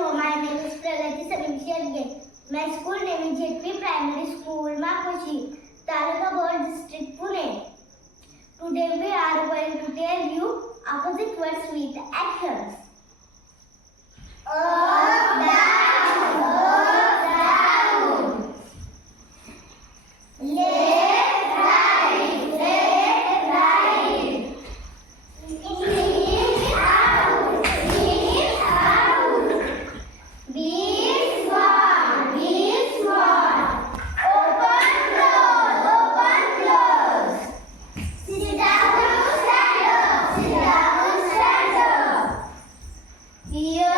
Hello, my name is Pragati Samimsherge. My school name is JP Primary School, Makoshi, Taluka Board District, Pune. Today we are going to tell you opposite words with actions. Up, down, left, right, in, out, this one, open, close, sit down, stand up, here.